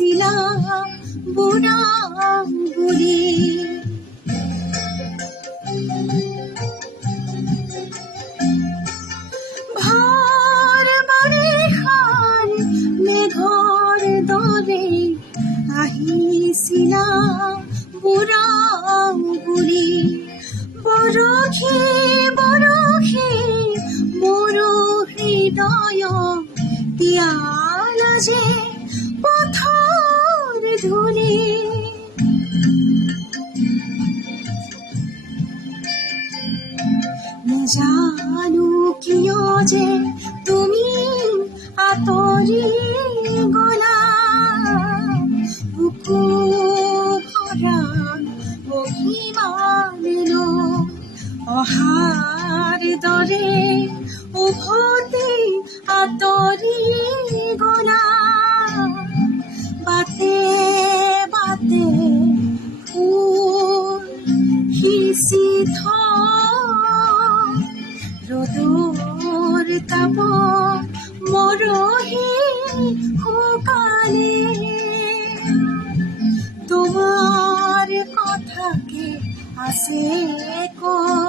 আহিছিলা বুঢ়া বুঢ়ী ভাৰ বাৰিষাৰ মেঘৰ দৰে আহিছিলা বুঢ়া বুঢ়ী বৰষে বৰষে মোৰ হৃদয় তিয়ালা যে পথৰ ধূলি নেজানো কিয় যে তুমি আঁতৰি গলা বুকু ভৰা অভিমানেৰে অহাৰ দৰে উভতি আঁতৰি গলা বাটে বাটে ফুল সিঁচি ৰ'দৰ তাপত মৰহি শুকালে তোমাৰ কথাকে আছে কৈ